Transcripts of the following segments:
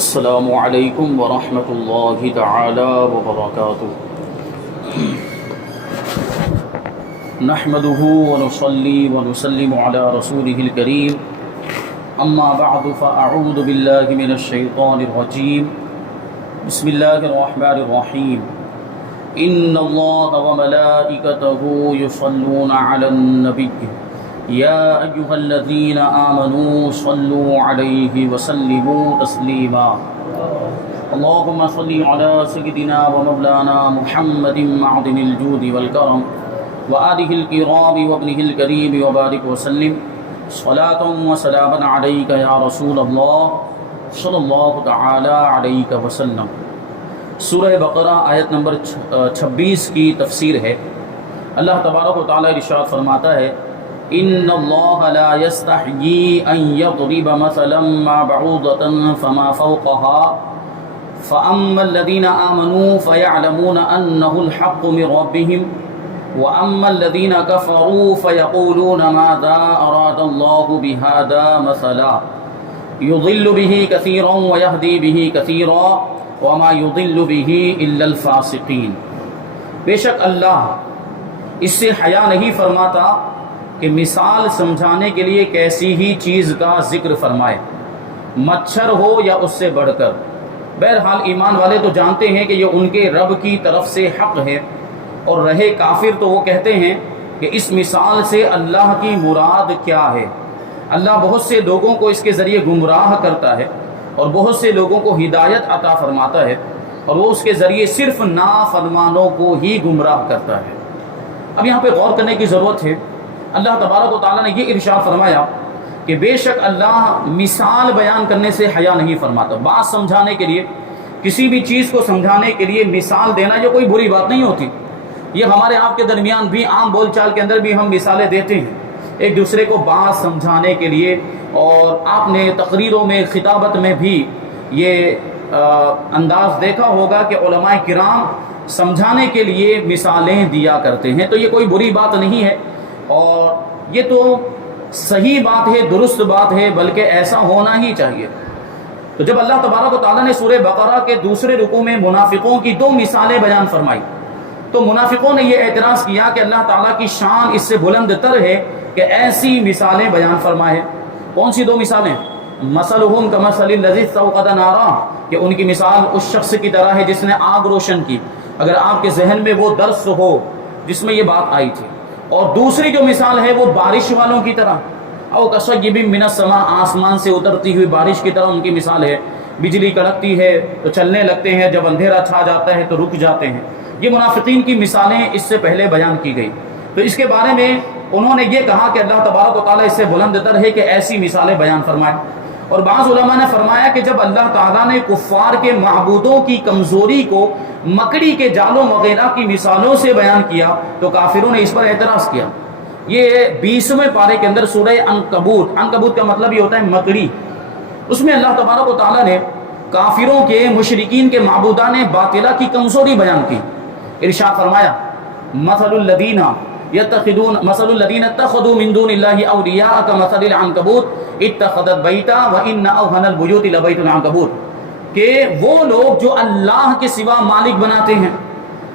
السلام علیکم ورحمۃ اللہ تعالی وبرکاتہ۔ نحمده ونصلي ونسلم على رسوله الكريم، اما بعد فاعوذ باللہ من الشیطان الرجیم، بسم اللہ الرحمن الرحیم۔ ان اللہ وملائکته یصلون علی النبی یا ایہا الذین آمنوا صلوا علیہ وسلموا تسلیما۔ اللہم صل علی سیدنا ومولانا محمد معدن الجود والکرم وآلہ الکرام وابنہ الکریم وبارک وسلم صلاۃ وسلاما علیک یا رسول اللہ صلی اللہ تعالی علیہ وسلم۔ سورہ بقرہ آیت نمبر 26 کی تفسیر ہے۔ اللہ تبارک و تعالی ارشاد فرماتا ہے، ان اللہ لا یستحیی ان یضرب مثلا ما بعوضۃ فما فوقها فاما الذین آمنوا فیعلمون انہ الحق من ربهم واما الذین کفروا فیقولون ماذا اراد اللہ بہذا مثلا یضل به کثیرا ویہدی به کثیرا وما یضل به الا الفاسقین۔ بے شک اللہ اس سے حیا نہیں فرماتا کہ مثال سمجھانے کے لیے کیسی ہی چیز کا ذکر فرمائے، مچھر ہو یا اس سے بڑھ کر۔ بہرحال ایمان والے تو جانتے ہیں کہ یہ ان کے رب کی طرف سے حق ہے، اور رہے کافر تو وہ کہتے ہیں کہ اس مثال سے اللہ کی مراد کیا ہے۔ اللہ بہت سے لوگوں کو اس کے ذریعے گمراہ کرتا ہے اور بہت سے لوگوں کو ہدایت عطا فرماتا ہے، اور وہ اس کے ذریعے صرف نافرمانوں کو ہی گمراہ کرتا ہے۔ اب یہاں پہ غور کرنے کی ضرورت ہے۔ اللہ تبارک و تعالیٰ نے یہ ارشاد فرمایا کہ بے شک اللہ مثال بیان کرنے سے حیا نہیں فرماتا۔ بات سمجھانے کے لیے، کسی بھی چیز کو سمجھانے کے لیے مثال دینا یہ کوئی بری بات نہیں ہوتی۔ یہ ہمارے آپ کے درمیان بھی عام بول چال کے اندر بھی ہم مثالیں دیتے ہیں ایک دوسرے کو بات سمجھانے کے لیے، اور آپ نے تقریروں میں، خطابت میں بھی یہ انداز دیکھا ہوگا کہ علماء کرام سمجھانے کے لیے مثالیں دیا کرتے ہیں۔ تو یہ کوئی بری بات نہیں ہے، اور یہ تو صحیح بات ہے، درست بات ہے، بلکہ ایسا ہونا ہی چاہیے۔ تو جب اللہ تبارک و تعالیٰ نے سورہ بقرہ کے دوسرے رکوع میں منافقوں کی 2 مثالیں بیان فرمائی، تو منافقوں نے یہ اعتراض کیا کہ اللہ تعالیٰ کی شان اس سے بلند تر ہے کہ ایسی مثالیں بیان فرمائے۔ کون سی 2 مثالیں؟ مثلہم کمثل الذی استوقد نارا، کہ ان کی مثال اس شخص کی طرح ہے جس نے آگ روشن کی۔ اگر آپ کے ذہن میں وہ درس ہو جس میں یہ بات آئی تھی۔ اور دوسری جو مثال ہے وہ بارش والوں کی طرح، او کصیب من السماء، آسمان سے اترتی ہوئی بارش کی طرح ان کی مثال ہے۔ بجلی کڑکتی ہے تو چلنے لگتے ہیں، جب اندھیرا چھا جاتا ہے تو رک جاتے ہیں۔ یہ منافقین کی مثالیں اس سے پہلے بیان کی گئی۔ تو اس کے بارے میں انہوں نے یہ کہا کہ اللہ تبارک و تعالیٰ اس سے بلند تر ہے کہ ایسی مثالیں بیان فرمائے۔ اور بعض علماء نے فرمایا کہ جب اللہ تعالیٰ نے کفار کے معبودوں کی کمزوری کو مکڑی کے جالوں وغیرہ کی مثالوں سے بیان کیا تو کافروں نے اس پر اعتراض کیا۔ یہ 20ویں پارے کے اندر سورہ عنکبوت، عنکبوت کا مطلب یہ ہوتا ہے مکڑی، اس میں اللہ تبارک و تعالیٰ نے کافروں کے، مشرکین کے معبودان باطلہ کی کمزوری بیان کی۔ ارشاد فرمایا، مثل الذین اتخذوا من دون اللہ اولیاء کمثل العنکبوت اتخذت بیتا وان اوہن البیوت لبیت العنکبوت، کہ وہ لوگ جو اللہ کے سوا مالک بناتے ہیں،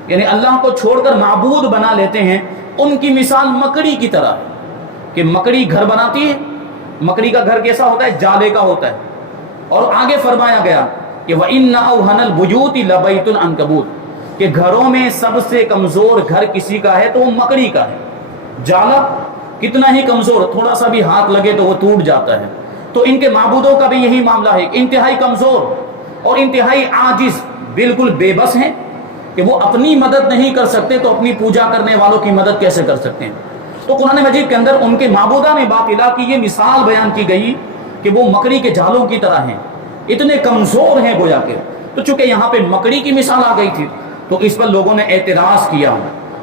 یعنی اللہ کو چھوڑ کر معبود بنا لیتے ہیں، ان کی مثال مکڑی کی طرح ہے کہ مکڑی گھر بناتی ہے۔ مکڑی کا گھر کیسا ہوتا ہے؟ جالے کا ہوتا ہے۔ اور آگے فرمایا گیا کہ وَإِنَّ أَوْهَنَ الْبُيُوتِ لَبَيْتُ الْعَنْكَبُوتِ، کہ گھروں میں سب سے کمزور گھر کسی کا ہے تو وہ مکڑی کا ہے۔ جالا کتنا ہی کمزور، تھوڑا سا بھی ہاتھ لگے تو وہ ٹوٹ جاتا ہے۔ تو ان کے معبودوں کا بھی یہی معاملہ ہے، انتہائی کمزور اور انتہائی عاجز، بالکل بے بس ہیں کہ وہ اپنی مدد نہیں کر سکتے تو اپنی پوجا کرنے والوں کی مدد کیسے کر سکتے ہیں۔ تو قرآن مجید کے اندر ان کے معبودان باطلہ کی یہ مثال بیان کی گئی کہ وہ مکڑی کے جالوں کی طرح ہیں، اتنے کمزور ہیں گویا کہ۔ تو چونکہ یہاں پہ مکڑی کی مثال آ گئی تھی تو اس پر لوگوں نے اعتراض کیا،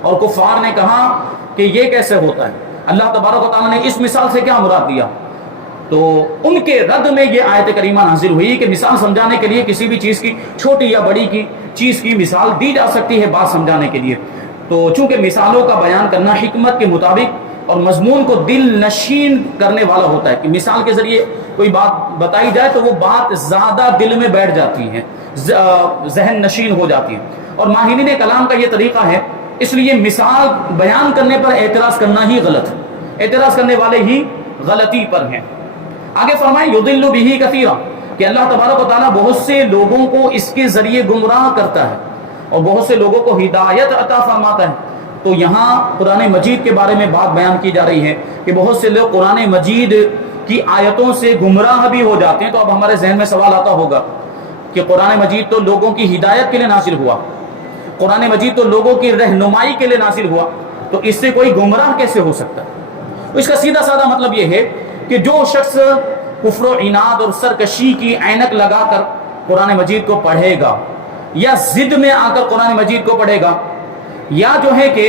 اور کفار نے کہا کہ یہ کیسے ہوتا ہے، اللہ تبارک و تعالیٰ نے اس مثال سے کیا مراد دیا۔ تو ان کے رد میں یہ آیت کریمہ نازل ہوئی کہ مثال سمجھانے کے لیے کسی بھی چیز کی، چھوٹی یا بڑی کی چیز کی مثال دی جا سکتی ہے بات سمجھانے کے لیے۔ تو چونکہ مثالوں کا بیان کرنا حکمت کے مطابق اور مضمون کو دل نشین کرنے والا ہوتا ہے، کہ مثال کے ذریعے کوئی بات بتائی جائے تو وہ بات زیادہ دل میں بیٹھ جاتی ہے، ذہن نشین ہو جاتی ہے. اور ماہرین کلام کا یہ طریقہ ہے، اس لیے مثال بیان کرنے پر اعتراض کرنا ہی غلط ہے، اعتراض کرنے والے ہی غلطی پر ہیں. آگے فرمائیں یضل بہ کثیرا، کہ اللہ تبارک و تعالیٰ بہت سے لوگوں کو اس کے ذریعے گمراہ کرتا ہے اور بہت سے لوگوں کو ہدایت عطا فرماتا ہے. تو یہاں قرآن مجید کے بارے میں بات بیان کی جا رہی ہے کہ بہت سے لوگ قرآن مجید کی آیتوں سے گمراہ بھی ہو جاتے ہیں. تو اب ہمارے ذہن میں سوال آتا ہوگا کہ قرآن مجید تو لوگوں کی ہدایت کے لیے نازل ہوا، قرآن مجید تو لوگوں کی رہنمائی کے لیے نازل ہوا، تو اس سے کوئی گمراہ کیسے ہو سکتا ہے؟ تو اس کا سیدھا سادہ مطلب یہ ہے کہ جو شخص کفر و عناد اور سرکشی کی عینک لگا کر قرآن مجید کو پڑھے گا، یا ضد میں آ کر قرآن مجید کو پڑھے گا، یا جو ہے کہ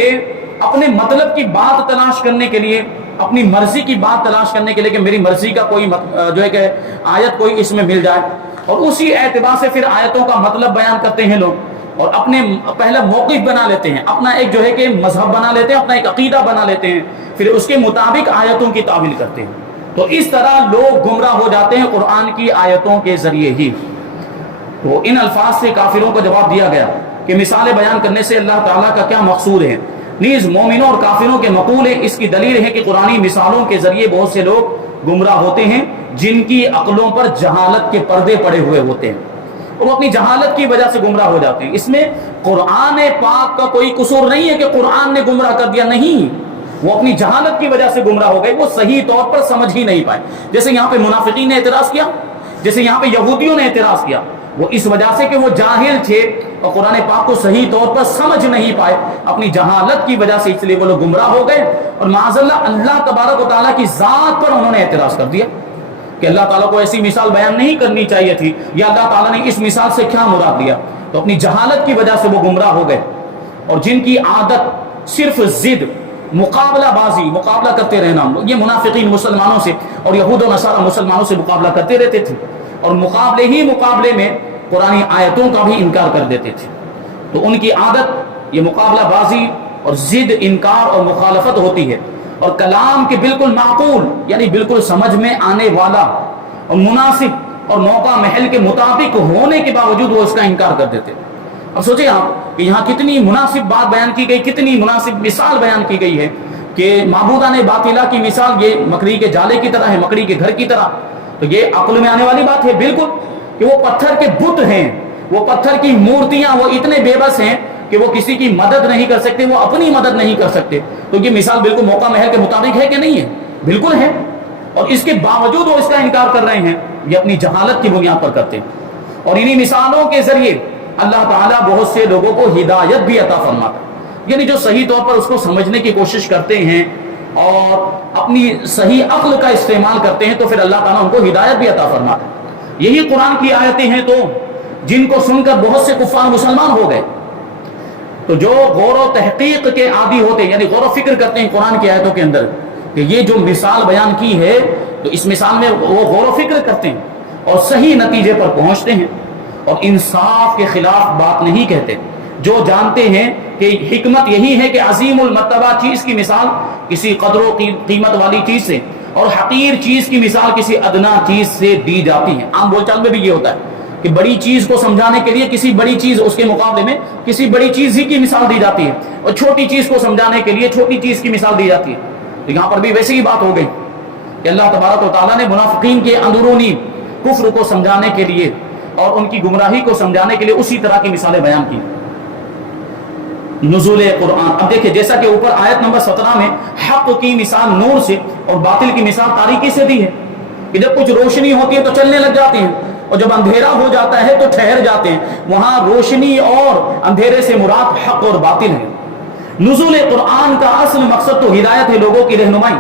اپنے مطلب کی بات تلاش کرنے کے لیے، اپنی مرضی کی بات تلاش کرنے کے لیے کہ میری مرضی کا کوئی جو ہے کہ آیت کوئی اس میں مل جائے، اور اسی اعتبار سے پھر آیتوں کا مطلب بیان کرتے ہیں لوگ، اور اپنے پہلا موقف بنا لیتے ہیں، اپنا ایک جو ہے کہ مذہب بنا لیتے ہیں، اپنا ایک عقیدہ بنا لیتے ہیں، پھر اس کے مطابق آیتوں کی تعویل کرتے ہیں. تو اس طرح لوگ گمراہ ہو جاتے ہیں قرآن کی آیتوں کے ذریعے ہی. تو ان الفاظ سے کافروں کو جواب دیا گیا کہ مثالیں بیان کرنے سے اللہ تعالیٰ کا کیا مقصود ہے. نیز مومنوں اور کافروں کے مقول ہے، اس کی دلیل ہے کہ قرآنی مثالوں کے ذریعے بہت سے لوگ گمراہ ہوتے ہیں جن کی عقلوں پر جہالت کے پردے پڑے ہوئے ہوتے ہیں، اور وہ اپنی جہالت کی وجہ سے گمراہ ہو جاتے ہیں. اس میں قرآن پاک کا کوئی قصور نہیں ہے کہ قرآن نے گمراہ کر دیا، نہیں، وہ اپنی جہالت کی وجہ سے گمراہ ہو گئے، وہ صحیح طور پر سمجھ ہی نہیں پائے. جیسے یہاں پہ منافقین نے اعتراض کیا، جیسے یہاں پہ یہودیوں نے اعتراض کیا، وہ اس وجہ سے کہ وہ جاہل تھے اور قرآن پاک کو صحیح طور پر سمجھ نہیں پائے، اپنی جہالت کی وجہ سے، اس لیے وہ لوگ گمراہ ہو گئے. اور معاذ اللہ تبارک و تعالیٰ کی ذات پر انہوں نے اعتراض کر دیا کہ اللہ تعالیٰ کو ایسی مثال بیان نہیں کرنی چاہیے تھی، یا اللہ تعالیٰ نے اس مثال سے کیا مراد لیا. تو اپنی جہالت کی وجہ سے وہ گمراہ ہو گئے. اور جن کی عادت صرف ضد، مقابلہ بازی، مقابلہ کرتے رہنا، یہ منافقین مسلمانوں سے اور یہود و نصارہ مسلمانوں سے مقابلہ کرتے رہتے تھے، اور مقابلے میں قرآن آیتوں کا بھی انکار کر دیتے تھے. تو ان کی عادت یہ مقابلہ بازی اور ضد، انکار اور مخالفت ہوتی ہے، اور کلام کے بالکل معقول یعنی بالکل سمجھ میں آنے والا اور مناسب اور موقع محل کے مطابق ہونے کے باوجود وہ اس کا انکار کر دیتے. اب سوچیں آپ کہ یہاں کتنی مناسب بات بیان کی گئی، کتنی مناسب مثال بیان کی گئی ہے کہ معبودان باطلہ کی مثال یہ مکڑی کے جالے کی طرح ہے، مکڑی کے گھر کی طرح. تو یہ عقل میں آنے والی بات ہے بالکل، کہ وہ پتھر کے بت ہیں، وہ پتھر کی مورتیاں، وہ اتنے بے بس ہیں کہ وہ کسی کی مدد نہیں کر سکتے، وہ اپنی مدد نہیں کر سکتے. تو یہ مثال بالکل موقع محل کے مطابق ہے کہ نہیں ہے؟ بالکل ہے. اور اس کے باوجود وہ اس کا انکار کر رہے ہیں، یہ اپنی جہالت کی بنیاد پر کرتے ہیں. اور انہی مثالوں کے ذریعے اللہ تعالیٰ بہت سے لوگوں کو ہدایت بھی عطا فرماتا ہے، یعنی جو صحیح طور پر اس کو سمجھنے کی کوشش کرتے ہیں اور اپنی صحیح عقل کا استعمال کرتے ہیں، تو پھر اللہ تعالیٰ ان کو ہدایت بھی عطا فرماتا ہے. یہی قرآن کی آیتیں ہیں تو جن کو سن کر بہت سے کفار مسلمان ہو گئے. تو جو غور و تحقیق کے عادی ہوتے ہیں، یعنی غور و فکر کرتے ہیں قرآن کی آیتوں کے اندر کہ یہ جو مثال بیان کی ہے، تو اس مثال میں وہ غور و فکر کرتے ہیں اور صحیح نتیجے پر پہنچتے ہیں اور انصاف کے خلاف بات نہیں کہتے. جو جانتے ہیں کہ حکمت یہی ہے کہ عظیم المرتبہ چیز کی مثال کسی قدر و قیمت والی چیز سے، اور حقیر چیز کی مثال کسی ادنا چیز سے دی جاتی ہے. عام بول چال میں بھی یہ ہوتا ہے کہ بڑی چیز کو سمجھانے کے لیے کسی بڑی چیز، اس کے مقابلے میں کسی بڑی چیز ہی کی مثال دی جاتی ہے، اور چھوٹی چیز کو سمجھانے کے لیے چھوٹی چیز کی مثال دی جاتی ہے. تو یہاں پر بھی ویسے ہی بات ہو گئی کہ اللہ تبارک و تعالیٰ نے منافقین کے اندرونی کفر کو سمجھانے کے لیے اور ان کی گمراہی کو سمجھانے کے لیے اسی طرح کی مثالیں بیان کی. نزول قرآن، اب دیکھیں جیسا کہ اوپر آیت نمبر 17 میں حق کی مثال نور سے اور باطل کی مثال تاریکی سے دی ہے کہ جب کچھ روشنی ہوتی ہے تو چلنے لگ جاتے ہیں، اور جب اندھیرا ہو جاتا ہے تو ٹھہر جاتے ہیں. وہاں روشنی اور اندھیرے سے مراد حق اور باطل ہے. نزول قرآن کا اصل مقصد تو ہدایت ہے، لوگوں کی رہنمائی.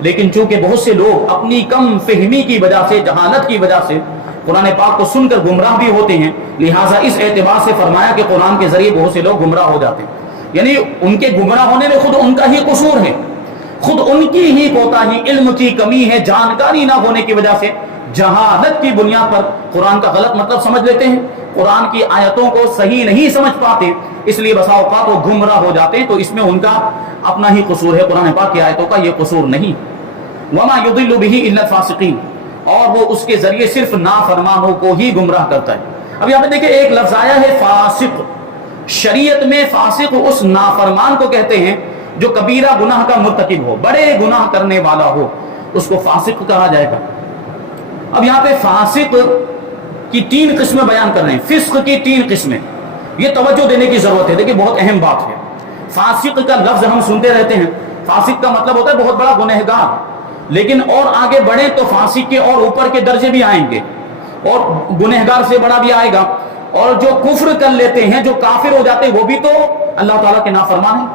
لیکن چونکہ بہت سے لوگ اپنی کم فہمی کی وجہ سے، جہالت کی وجہ سے قرآن پاک کو سن کر گمراہ بھی ہوتے ہیں، لہٰذا اس اعتبار سے فرمایا کہ قرآن کے ذریعے بہت سے لوگ گمراہ ہو جاتے ہیں. یعنی ان کے گمراہ ہونے میں خود ان کا ہی قصور ہے، خود ان کی ہی کوتاہی، علم کی کمی ہے، جانکاری نہ ہونے کی وجہ سے جہالت کی بنیاد پر قرآن کا غلط مطلب سمجھ لیتے ہیں، قرآن کی آیتوں کو صحیح نہیں سمجھ پاتے، اس لیے بسا اوقات وہ گمراہ ہو جاتے ہیں. تو اس میں ان کا اپنا ہی قصور ہے، قرآن پاک کی آیتوں کا یہ قصور نہیں. وما یضل به الا الفاسقین، اور وہ اس کے ذریعے صرف نافرمانوں کو ہی گمراہ کرتا ہے. اب یہاں پہ دیکھیں ایک لفظ آیا ہے فاسق. شریعت میں فاسق اس نافرمان کو کہتے ہیں جو کبیرہ گناہ کا مرتکب ہو، بڑے گناہ کرنے والا ہو، اس کو فاسق کہا جائے گا. اب یہاں پہ فاسق کی 3 قسمیں بیان کر رہے ہیں، فسق کی 3 قسمیں. یہ توجہ دینے کی ضرورت ہے، دیکھیں بہت اہم بات ہے. فاسق کا لفظ ہم سنتے رہتے ہیں، فاسق کا مطلب ہوتا ہے بہت بڑا گنہگار، لیکن اور آگے بڑھیں تو فاسق کے اور اوپر کے درجے بھی آئیں گے، اور گنہگار سے بڑا بھی آئے گا. اور جو کفر کر لیتے ہیں، جو کافر ہو جاتے ہیں، وہ بھی تو اللہ تعالیٰ کے نافرمان ہیں،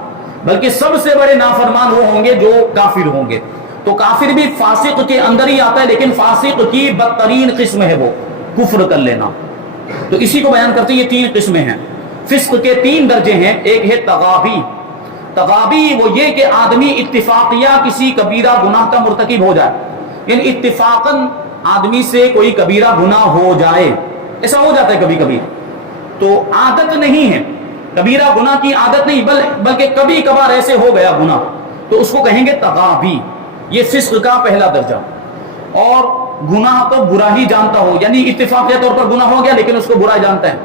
بلکہ سب سے بڑے نافرمان وہ ہوں گے جو کافر ہوں گے. تو کافر بھی فاسق کے اندر ہی آتا ہے، لیکن فاسق کی بدترین قسم ہے وہ کفر کر لینا. تو اسی کو بیان کرتے ہیں، یہ 3 قسمیں ہیں. فسق کے 3 درجے ہیں. ایک ہے تغابی. تغابی وہ یہ کہ آدمی اتفاقیہ کسی کبیرہ گناہ کا مرتکب ہو جائے، یعنی اتفاقاً آدمی سے کوئی کبیرہ گناہ ہو جائے. ایسا ہو جاتا ہے کبھی کبھی، تو عادت نہیں ہے، کبیرہ گناہ کی عادت نہیں، بلکہ کبھی کبھار ایسے ہو گیا گناہ، تو اس کو کہیں گے تغابی. یہ فسق کا پہلا درجہ. اور گناہ کو برا ہی جانتا ہو، یعنی اتفاقی طور پر گناہ ہو گیا لیکن اس کو برا جانتا ہے.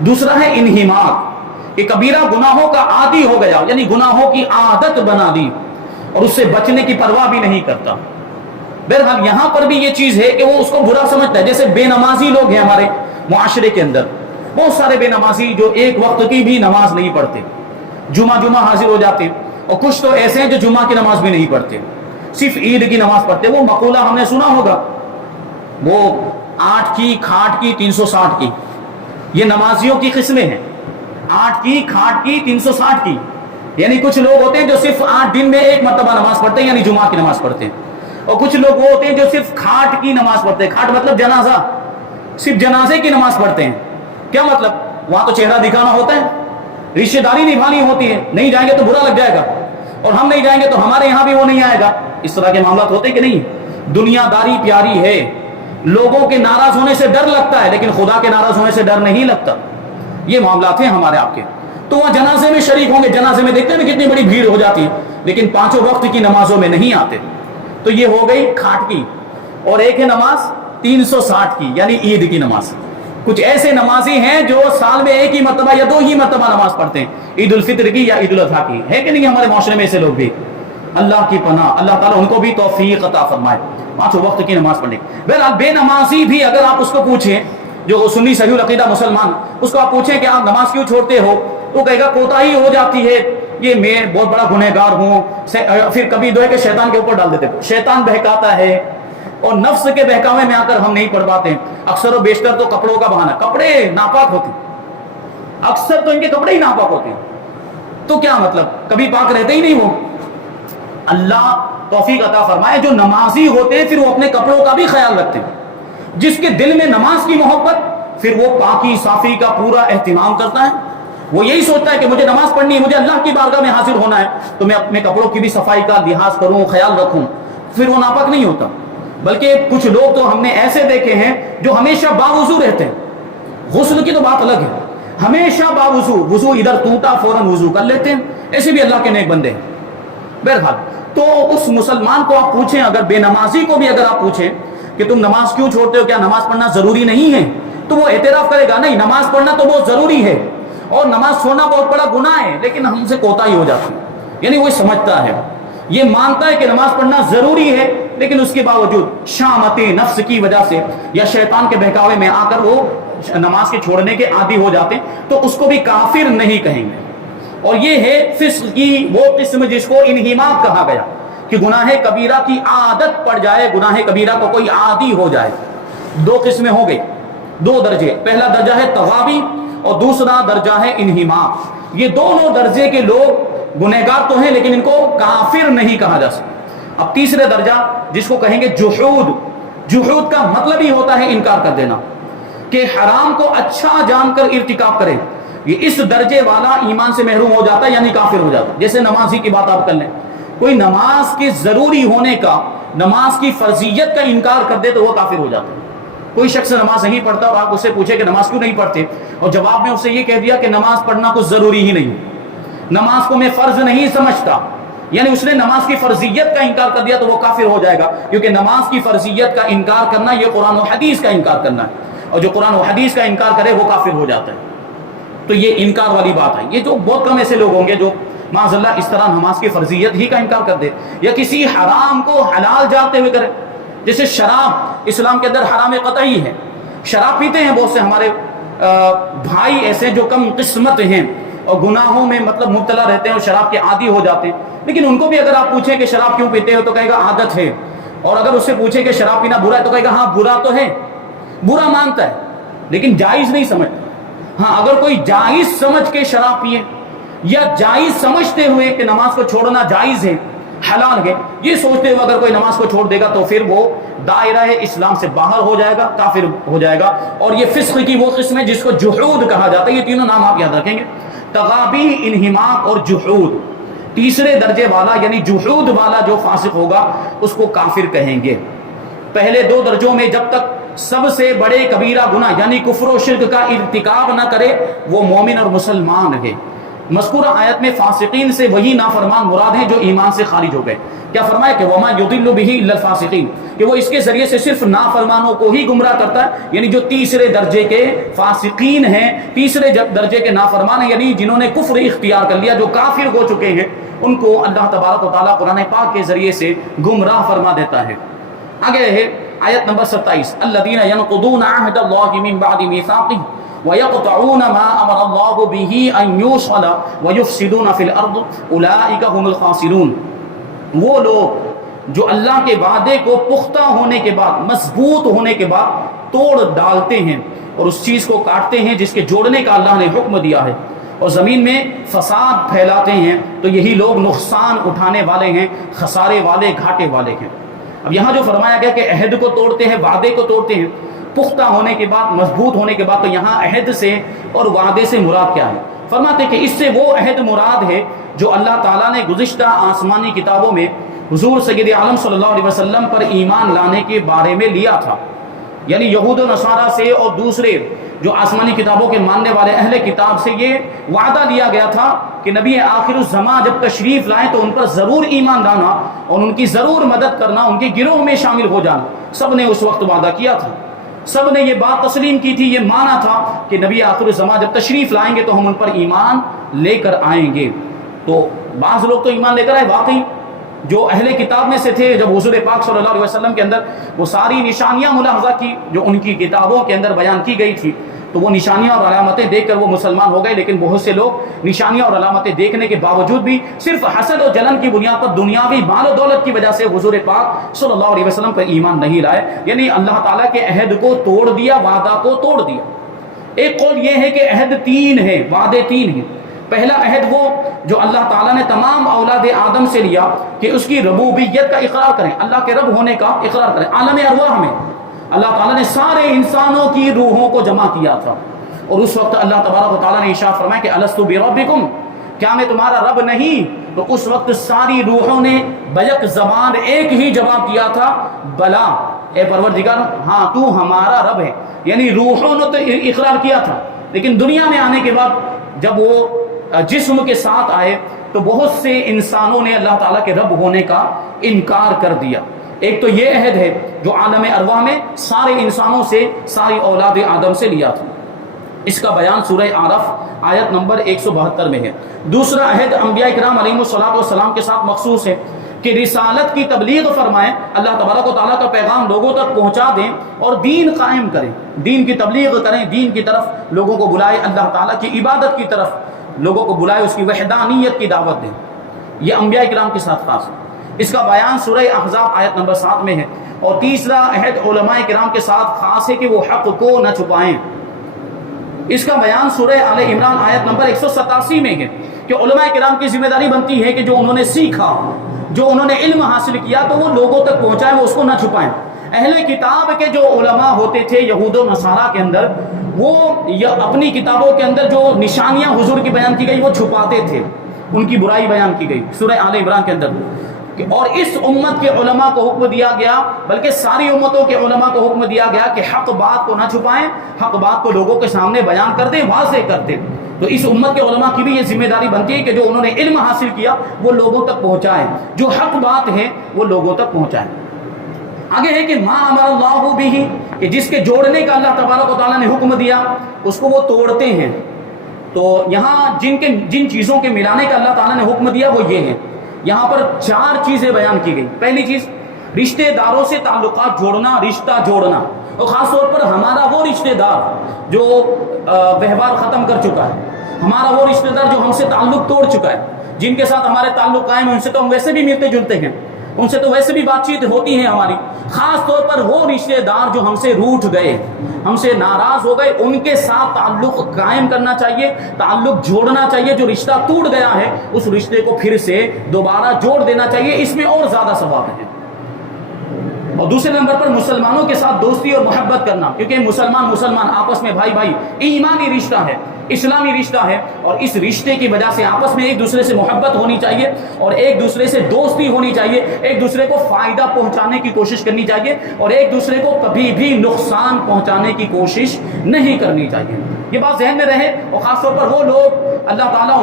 دوسرا ہے انہماک، کہ کبیرہ گناہوں کا عادی ہو گیا، یعنی گناہوں کی عادت بنا دی اور اس سے بچنے کی پرواہ بھی نہیں کرتا. بہرحال یہاں پر بھی یہ چیز ہے کہ وہ اس کو برا سمجھتا ہے. جیسے بے نمازی لوگ ہیں ہمارے معاشرے کے اندر، بہت سارے بے نمازی جو ایک وقت کی بھی نماز نہیں پڑھتے، جمعہ حاضر ہو جاتے، اور کچھ تو ایسے ہیں جو جمعہ کی نماز بھی نہیں پڑھتے، صرف عید کی نماز پڑھتے. وہ مقولہ ہم نے سنا ہوگا، وہ 8 کی کھاٹ کی 360 کی، یہ نمازیوں کی قسمیں ہیں. 8 کی کھاٹ کی 360 کی، یعنی کچھ لوگ ہوتے ہیں جو صرف 8 دن میں ایک مرتبہ نماز پڑھتے ہیں، یعنی جمعہ کی نماز پڑھتے ہیں. اور کچھ لوگ وہ ہوتے ہیں جو صرف کھاٹ کی نماز پڑھتے ہیں. کھاٹ مطلب جنازہ، صرف جنازے کی نماز پڑھتے ہیں. کیا مطلب؟ وہاں تو چہرہ دکھانا ہوتا ہے، رشتہ داری نبھانی ہوتی ہے، نہیں جائیں گے تو برا لگ جائے گا، اور ہم نہیں جائیں گے تو ہمارے یہاں بھی وہ نہیں آئے گا. اس طرح کے معاملات ہوتے کہ نہیں؟ دنیا داری پیاری ہے، لوگوں کے ناراض ہونے سے ڈر لگتا ہے، لیکن خدا کے ناراض ہونے سے ڈر نہیں لگتا. یہ معاملات ہیں ہمارے آپ کے. تو وہاں جنازے میں شریک ہوں گے، جنازے میں دیکھتے ہیں کتنی بڑی بھیڑ ہو جاتی ہے، لیکن 5 وقت کی نمازوں میں نہیں آتے. تو یہ ہو گئی کھاٹ کی. اور ایک ہے نماز 360 کی، یعنی عید کی نماز. کچھ ایسے نمازی ہیں جو سال میں 1 ہی مرتبہ یا 2 ہی مرتبہ نماز پڑھتے ہیں، عید الفطر کی یا عید الاضحیٰ کی. ہے کہ نہیں ہمارے معاشرے میں ایسے لوگ بھی؟ اللہ کی پناہ، اللہ تعالیٰ ان کو بھی توفیق عطا فرمائے 5 وقت کی نماز پڑھنے. بہرحال بے نمازی بھی اگر آپ اس کو پوچھیں، جو سنی صحیح العقیدہ مسلمان، اس کو آپ پوچھیں کہ آپ نماز کیوں چھوڑتے ہو، تو کہے گا کوتاہی ہو جاتی ہے، یہ میں بہت بڑا گنہگار ہوں. پھر کبھی دو ہے کہ شیطان کے اوپر ڈال دیتے، شیطان بہکاتا ہے، اور نفس کے بہکاوے میں آ کر ہم نہیں پڑھ پاتے ہیں. اکثر و بیشتر تو کپڑوں کا بہانہ، کپڑے ناپاک ہوتے ہیں، اکثر تو ان کے کپڑے ہی ناپاک ہوتے ہیں. تو کیا مطلب؟ کبھی پاک رہتے ہی نہیں وہ. اللہ توفیق عطا فرمائے. جو نمازی ہوتے ہیں پھر وہ اپنے کپڑوں کا بھی خیال رکھتے ہیں. جس کے دل میں نماز کی محبت، پھر وہ پاکی صافی کا پورا اہتمام کرتا ہے. وہ یہی سوچتا ہے کہ مجھے نماز پڑھنی ہے، مجھے اللہ کی بارگاہ میں حاضر ہونا ہے، تو میں اپنے کپڑوں کی بھی صفائی کا لحاظ کروں، خیال رکھوں. پھر وہ ناپاک نہیں ہوتا. بلکہ کچھ لوگ تو ہم نے ایسے دیکھے ہیں جو ہمیشہ باوضو رہتے ہیں. غسل کی تو بات الگ ہے، ہمیشہ باوضو، وضو ادھر ٹوٹا فوراً وضو کر لیتے ہیں. ایسے بھی اللہ کے نیک بندے ہیں. بہرحال تو اس مسلمان کو آپ پوچھیں، اگر بے نمازی کو بھی اگر آپ پوچھیں کہ تم نماز کیوں چھوڑتے ہو، کیا نماز پڑھنا ضروری نہیں ہے، تو وہ اعتراف کرے گا نہیں، نماز پڑھنا تو بہت ضروری ہے، اور نماز چھوڑنا بہت بڑا گناہ ہے، لیکن ہم سے کوتاہی ہو جاتی ہے. یعنی وہ سمجھتا ہے، یہ مانتا ہے کہ نماز پڑھنا ضروری ہے، لیکن اس کے باوجود شامت نفس کی وجہ سے یا شیطان کے بہکاوے میں آ کر وہ نماز کے چھوڑنے کے عادی ہو جاتے ہیں، تو اس کو بھی کافر نہیں کہیں گے. اور یہ ہے فسق کی وہ قسم جس کو انہماک کہا گیا، کہ گناہ کبیرہ کی عادت پڑ جائے، گناہ کبیرہ کو کوئی عادی ہو جائے. 2 قسمیں ہو گئی، 2 درجے. پہلا درجہ ہے تغابی اور دوسرا درجہ ہے انہماک. یہ دونوں درجے کے لوگ گنہگار تو ہیں، لیکن ان کو کافر نہیں کہا جا سکتا. اب تیسرے درجہ جس کو کہیں گے جحود. جحود کا مطلب ہی ہوتا ہے انکار کر دینا، کہ حرام کو اچھا جان کر ارتکاب کرے. یہ اس درجے والا ایمان سے محروم ہو جاتا ہے، یعنی کافر ہو جاتا ہے. جیسے نمازی کی بات آپ کر لیں، کوئی نماز کے ضروری ہونے کا، نماز کی فرضیت کا انکار کر دے تو وہ کافر ہو جاتا ہے. کوئی شخص نماز نہیں پڑھتا اور آپ اس سے پوچھے کہ نماز کیوں نہیں پڑھتے، اور جواب میں اسے یہ کہہ دیا کہ نماز پڑھنا کچھ ضروری ہی نہیں، نماز کو میں فرض نہیں سمجھتا، یعنی اس نے نماز کی فرضیت کا انکار کر دیا تو وہ کافر ہو جائے گا، کیونکہ نماز کی فرضیت کا انکار کرنا یہ قرآن و حدیث کا انکار کرنا ہے، اور جو قرآن و حدیث کا انکار کرے وہ کافر ہو جاتا ہے۔ تو یہ انکار والی بات ہے۔ یہ جو بہت کم ایسے لوگ ہوں گے جو معاذ اللہ اس طرح نماز کی فرضیت ہی کا انکار کر دے، یا کسی حرام کو حلال جانتے ہوئے کرے، جیسے شراب اسلام کے اندر حرام قطعی ہے، شراب پیتے ہیں بہت سے ہمارے بھائی ایسے جو کم قسمت ہیں اور گناہوں میں مطلب مبتلا رہتے ہیں اور شراب کے عادی ہو جاتے ہیں، لیکن ان کو بھی اگر آپ پوچھیں کہ شراب کیوں پیتے ہو تو کہے گا عادت ہے، اور اگر اس سے پوچھیں کہ شراب پینا برا ہے تو کہے گا ہاں برا تو ہے، برا مانتا ہے لیکن جائز نہیں سمجھتا۔ ہاں اگر کوئی جائز سمجھ کے شراب پیے یا جائز سمجھتے ہوئے کہ نماز کو چھوڑنا جائز ہے، حلال ہے، یہ سوچتے ہوئے اگر کوئی نماز کو چھوڑ دے گا تو پھر وہ دائرہ اسلام سے باہر ہو جائے گا، کافر ہو جائے گا۔ اور یہ فسق کی وہ قسم ہے جس کو جحود کہا جاتا ہے۔ یہ تینوں نام آپ یاد رکھیں گے، تغابی، انہماک اور جحود۔ تیسرے درجے والا یعنی جحود والا جو فاسق ہوگا اس کو کافر کہیں گے۔ پہلے دو درجوں میں جب تک سب سے بڑے کبیرہ گناہ یعنی کفر و شرک کا ارتکاب نہ کرے وہ مومن اور مسلمان ہے۔ مذکورہ آیت میں فاسقین سے وہی نافرمان مراد ہیں جو ایمان سے خارج ہو گئے۔ کیا فرمایا کہ وما یضل به الا الفاسقین، کہ وہ اس کے ذریعے سے صرف نافرمانوں کو ہی گمراہ کرتا ہے، یعنی جو تیسرے درجے کے فاسقین ہیں، تیسرے درجے کے نافرمان ہیں، یعنی جنہوں نے کفر اختیار کر لیا، جو کافر ہو چکے ہیں، ان کو اللہ تبارک و تعالیٰ قرآن پاک کے ذریعے سے گمراہ فرما دیتا ہے۔ آگے ہے آیت نمبر 27، الذین ینقضون عہد اللہ من بعد میثاقہ وَيَقْطَعُونَ مَا أَمَرَ اللَّهُ بِهِ أَن يُوصَلَ وَيُفْسِدُونَ فِي الْأَرْضِ أُولَٰئِكَ هُمُ الْخَاسِرُونَ۔ وہ لوگ جو اللہ کے وعدے کو پختہ ہونے کے بعد، مضبوط ہونے کے بعد توڑ ڈالتے ہیں اور اس چیز کو کاٹتے ہیں جس کے جوڑنے کا اللہ نے حکم دیا ہے، اور زمین میں فساد پھیلاتے ہیں، تو یہی لوگ نقصان اٹھانے والے ہیں، خسارے والے، گھاٹے والے ہیں۔ اب یہاں جو فرمایا گیا کہ عہد کو توڑتے ہیں، وعدے کو توڑتے ہیں، پختہ ہونے کے بعد، مضبوط ہونے کے بعد، تو یہاں عہد سے اور وعدے سے مراد کیا ہے؟ فرماتے کہ اس سے وہ عہد مراد ہے جو اللہ تعالیٰ نے گزشتہ آسمانی کتابوں میں حضور سید عالم صلی اللہ علیہ وسلم پر ایمان لانے کے بارے میں لیا تھا، یعنی یہود و نصارہ سے اور دوسرے جو آسمانی کتابوں کے ماننے والے اہل کتاب سے یہ وعدہ لیا گیا تھا کہ نبی آخر الزمان جب تشریف لائیں تو ان پر ضرور ایمان لانا اور ان کی ضرور مدد کرنا، ان کے گروہ میں شامل ہو جانا۔ سب نے اس وقت وعدہ کیا تھا، سب نے یہ بات تسلیم کی تھی، یہ مانا تھا کہ نبی آخر الزمان جب تشریف لائیں گے تو ہم ان پر ایمان لے کر آئیں گے۔ تو بعض لوگ تو ایمان لے کر آئے، واقعی جو اہل کتاب میں سے تھے، جب حضور پاک صلی اللہ علیہ وسلم کے اندر وہ ساری نشانیاں ملاحظہ کی جو ان کی کتابوں کے اندر بیان کی گئی تھی، تو وہ نشانیاں اور علامتیں دیکھ کر وہ مسلمان ہو گئے۔ لیکن بہت سے لوگ نشانیاں اور علامتیں دیکھنے کے باوجود بھی صرف حسد و جلن کی بنیاد پر دنیاوی مال و دولت کی وجہ سے حضور پاک صلی اللہ علیہ وسلم پر ایمان نہیں لائے، یعنی اللہ تعالیٰ کے عہد کو توڑ دیا، وعدہ کو توڑ دیا۔ ایک قول یہ ہے کہ عہد تین ہے، وعدے تین ہیں۔ پہلا عہد وہ جو اللہ تعالیٰ نے تمام اولاد آدم سے لیا کہ اس کی ربوبیت کا اقرار کریں، اللہ کے رب ہونے کا اقرار کریں۔ عالم ارواح میں اللہ تعالیٰ نے سارے انسانوں کی روحوں کو جمع کیا تھا، اور اس وقت اللہ تبارک و تعالیٰ نے ارشاد فرمایا کہ الست بربکم، کیا میں تمہارا رب نہیں؟ تو اس وقت ساری روحوں نے بیک زبان ایک ہی جواب دیا تھا، بلا اے پروردگار، ہاں تو ہمارا رب ہے۔ یعنی روحوں نے تو اقرار کیا تھا، لیکن دنیا میں آنے کے بعد جب وہ جسم کے ساتھ آئے تو بہت سے انسانوں نے اللہ تعالیٰ کے رب ہونے کا انکار کر دیا۔ ایک تو یہ عہد ہے جو عالم ارواح میں سارے انسانوں سے، ساری اولاد آدم سے لیا تھا، اس کا بیان سورہ اعراف آیت نمبر 172 میں ہے۔ دوسرا عہد انبیاء کرام علیہ الصلوۃ والسلام کے ساتھ مخصوص ہے کہ رسالت کی تبلیغ فرمائیں، اللہ تبارک و تعالیٰ کا پیغام لوگوں تک پہنچا دیں اور دین قائم کریں، دین کی تبلیغ کریں، دین کی طرف لوگوں کو بلائیں، اللہ تعالیٰ کی عبادت کی طرف لوگوں کو بلائے، اس کی وحدانیت کی دعوت دیں۔ یہ انبیاء کرام کے ساتھ خاص ہے۔ اس کا بیان سورہ احزاب آیت نمبر 7 میں ہے۔ اور تیسرا عہد علماء کرام کے ساتھ خاص ہے کہ وہ حق کو نہ چھپائیں، اس کا بیان سورہ آل عمران آیت نمبر 187 میں ہے کہ علماء کرام کی ذمہ داری بنتی ہے کہ جو انہوں نے سیکھا، جو انہوں نے علم حاصل کیا تو وہ لوگوں تک پہنچائیں، وہ اس کو نہ چھپائیں۔ اہل کتاب کے جو علماء ہوتے تھے یہود و نصارہ کے اندر، وہ اپنی کتابوں کے اندر جو نشانیاں حضور کی بیان کی گئی وہ چھپاتے تھے، ان کی برائی بیان کی گئی سورہ آل عمران کے اندر۔ کہ اور اس امت کے علماء کو حکم دیا گیا، بلکہ ساری امتوں کے علماء کو حکم دیا گیا کہ حق بات کو نہ چھپائیں، حق بات کو لوگوں کے سامنے بیان کر دیں، واضح کر دیں۔ تو اس امت کے علماء کی بھی یہ ذمہ داری بنتی ہے کہ جو انہوں نے علم حاصل کیا وہ لوگوں تک پہنچائیں، جو حق بات ہے وہ لوگوں تک پہنچائیں۔ آگے ہے کہ ما امر اللہ بھی، کہ جس کے جوڑنے کا اللہ تبارک و تعالیٰ نے حکم دیا اس کو وہ توڑتے ہیں۔ تو یہاں جن چیزوں کے ملانے کا اللہ تعالیٰ نے حکم دیا وہ یہ ہے، یہاں پر 4 چیزیں بیان کی گئی۔ پہلی چیز رشتہ داروں سے تعلقات جوڑنا، رشتہ جوڑنا، اور خاص طور پر ہمارا وہ رشتہ دار جو ویوہار ختم کر چکا ہے، ہمارا وہ رشتہ دار جو ہم سے تعلق توڑ چکا ہے، جن کے ساتھ ہمارے تعلق قائم ہیں، ان سے تو ہم ویسے بھی ملتے جلتے ہیں، ان سے تو ویسے بھی بات چیت ہوتی ہے ہماری، خاص طور پر وہ رشتہ دار جو ہم سے روٹھ گئے، ہم سے ناراض ہو گئے، ان کے ساتھ تعلق قائم کرنا چاہیے، تعلق جوڑنا چاہیے۔ جو رشتہ ٹوٹ گیا ہے اس رشتے کو پھر سے دوبارہ جوڑ دینا چاہیے، اس میں اور زیادہ ثواب ہے۔ اور دوسرے نمبر پر مسلمانوں کے ساتھ دوستی اور محبت کرنا، کیونکہ مسلمان آپس میں بھائی ایمانی رشتہ ہے، اسلامی رشتہ ہے، اور اس رشتے کی وجہ سے آپس میں ایک دوسرے سے محبت ہونی چاہیے اور ایک دوسرے سے دوستی ہونی چاہیے، ایک دوسرے کو فائدہ پہنچانے کی کوشش کرنی چاہیے اور ایک دوسرے کو کبھی بھی نقصان پہنچانے کی کوشش نہیں کرنی چاہیے۔ یہ بات ذہن میں رہے، اور خاص طور پر وہ لوگ اللہ تعالیٰ